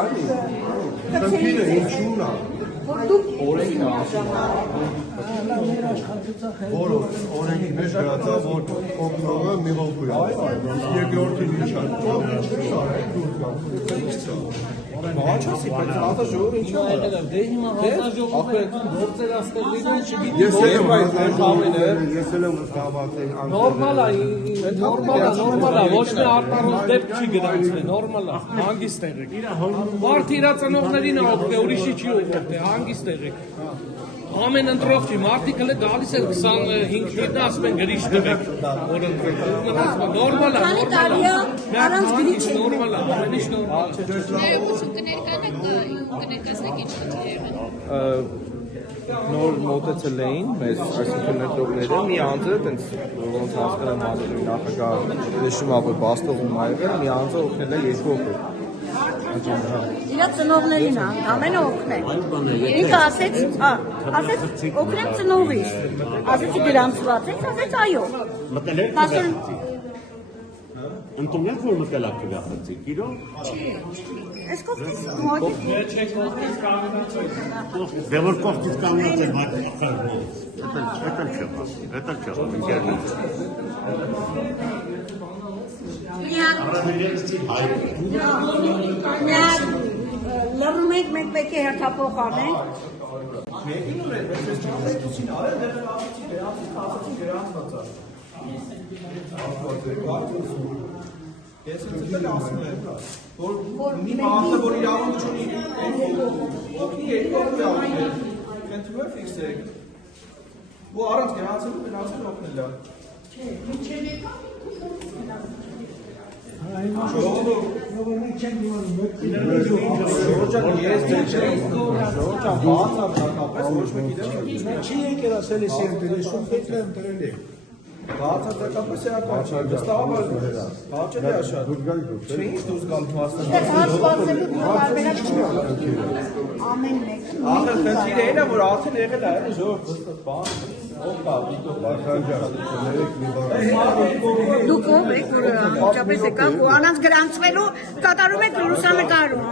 Խնդիրը ինչու՞ն է։ Օրենքն է որ օրենքի մեջ գրածա որ օգնողը մի հոգու է երկրորդին ինչ է Բաչասի բայց հազարժողովը ինչ է դե հիմա հազարժողովը գործեր աստեղ լինում չգիտեմ ես էլ եմ վստահաբար նորմալ է ոչ մի արտարոց դեպք չի գրանցվել նորմալ է հանգիստ եղեք մարդը իր ծնողներին է օգնել ուրիշի չի օգնել հանգիստ եղեք ամեն ընտրող չի մարդիկ հենց գալիս են 25 միտը ասում են գրիչ տվեք որ նորմալ է առանց գրիչ նորմալ է ամեն ինչ նորմալ է ներողություն կներկայացնեք ինչ խնդիրներն են նոր մոտեցել էին մեզ այսինքն ներդրողները մի անձը տենց ոնց հասկանում եմ նախագահ նշում ա որ բաստողում ա եղել մի անձը օգնել է երկու օգնել Իրա ծնողներին ամենը օգնել ինքը ասեց օգնեմ ծնողից ասեցի գրանցված եք ասեց այո Ընդունեք որ մտելակ կգախեցիք, իրոք։ Ես կողքից մոտիկ։ Դե որ կողքից կանգնած եմ ախր ո՞ց։ Դա չէ, ինքերնից։ Լռում եք մենք պետք է հերթափոխ անենք։ Մեկին ու մեր ես ճանաչեցին արել դեռ ասացի գրանցված է։ Ես էլ ասում եմ, որ մի մարդը, որ իրավունք չունի, օգնի երկու օգնել, կենտրոնը ֆիքսեք, ու առանց գրանցելու գնացել օգնել է։ Չի եկել ասել ես ինտերեսում պետք է ընտրել եք Բացարձակապես էական չէ, վստահաբար հաճելի է շատ։ Չէ, ինչ դուրս գալ մասնավոր։ Հասվածելու տարբերակ չկա։ Ամեն մեկը։ Ախր խնդիրը այն է, որ արդեն եղել է, այլ ժողովուրդ բան, ով կա, դիտող Դուք ով եք, որ անմիջապես եկաք ու անանց գրանցվելու կատարում եք լուսանկարում։